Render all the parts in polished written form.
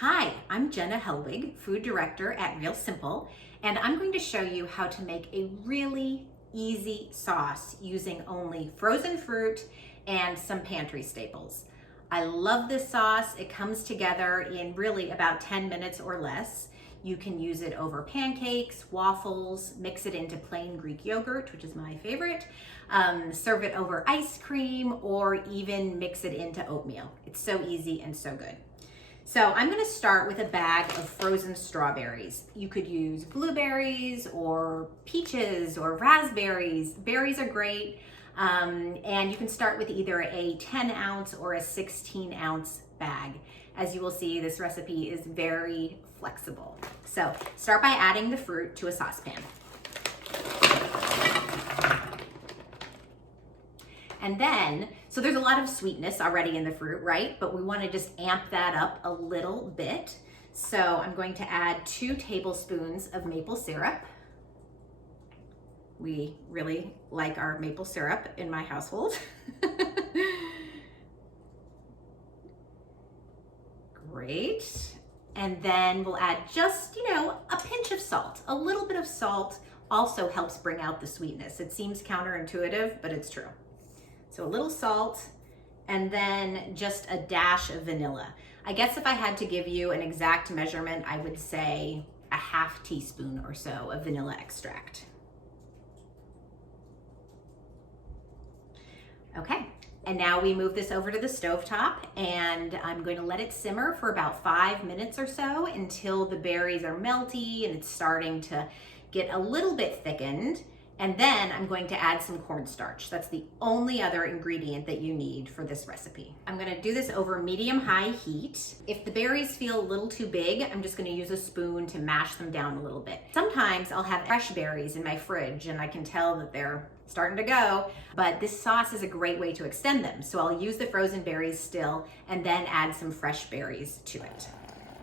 Hi, I'm Jenna Helwig, food director at Real Simple, and I'm going to show you how to make a really easy sauce using only frozen fruit and some pantry staples. I love this sauce. It comes together in really about 10 minutes or less. You can use it over pancakes, waffles, mix it into plain Greek yogurt, which is my favorite, serve it over ice cream, or even mix it into oatmeal. It's so easy and so good. So I'm going to start with a bag of frozen strawberries. You could use blueberries or peaches or raspberries. Berries are great. And you can start with either a 10 ounce or a 16 ounce bag. As you will see, this recipe is very flexible. So start by adding the fruit to a saucepan. And then, so there's a lot of sweetness already in the fruit, right? But we want to just amp that up a little bit. So I'm going to add 2 tablespoons of maple syrup. We really like our maple syrup in my household. Great. And then we'll add just, a pinch of salt. A little bit of salt also helps bring out the sweetness. It seems counterintuitive, but it's true. So a little salt, and then just a dash of vanilla. I guess if I had to give you an exact measurement, I would say a half teaspoon or so of vanilla extract. Okay, and now we move this over to the stovetop, and I'm going to let it simmer for about 5 minutes or so until the berries are melty and it's starting to get a little bit thickened. And then I'm going to add some cornstarch. That's the only other ingredient that you need for this recipe. I'm gonna do this over medium-high heat. If the berries feel a little too big, I'm just gonna use a spoon to mash them down a little bit. Sometimes I'll have fresh berries in my fridge and I can tell that they're starting to go, but this sauce is a great way to extend them. So I'll use the frozen berries still and then add some fresh berries to it.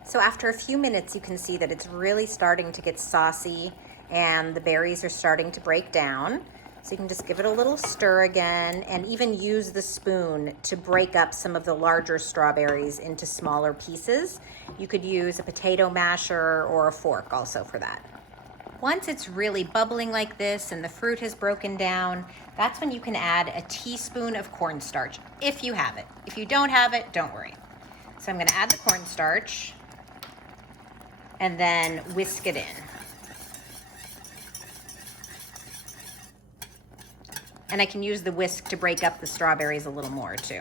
So after a few minutes, you can see that it's really starting to get saucy and the berries are starting to break down. So you can just give it a little stir again and even use the spoon to break up some of the larger strawberries into smaller pieces. You could use a potato masher or a fork also for that. Once it's really bubbling like this and the fruit has broken down, that's when you can add a teaspoon of cornstarch, if you have it. If you don't have it, don't worry. So I'm gonna add the cornstarch and then whisk it in. And I can use the whisk to break up the strawberries a little more too.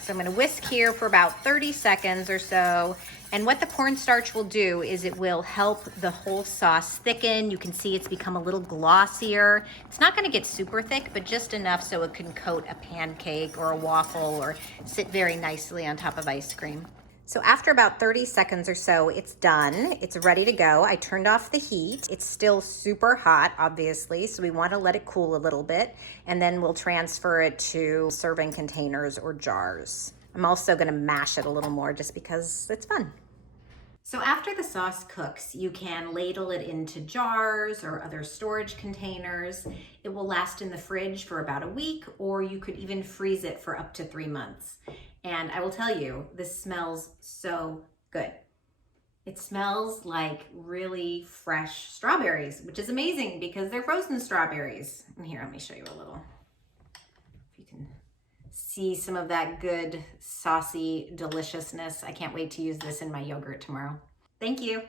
So I'm gonna whisk here for about 30 seconds or so. And what the cornstarch will do is it will help the whole sauce thicken. You can see it's become a little glossier. It's not gonna get super thick, but just enough so it can coat a pancake or a waffle or sit very nicely on top of ice cream. So after about 30 seconds or so, it's done. It's ready to go. I turned off the heat. It's still super hot, obviously, so we want to let it cool a little bit, and then we'll transfer it to serving containers or jars. I'm also going to mash it a little more just because it's fun. So after the sauce cooks, you can ladle it into jars or other storage containers. It will last in the fridge for about a week, or you could even freeze it for up to 3 months. And I will tell you, this smells so good. It smells like really fresh strawberries, which is amazing because they're frozen strawberries. And here, let me show you a little. If you can see some of that good, saucy deliciousness. I can't wait to use this in my yogurt tomorrow. Thank you.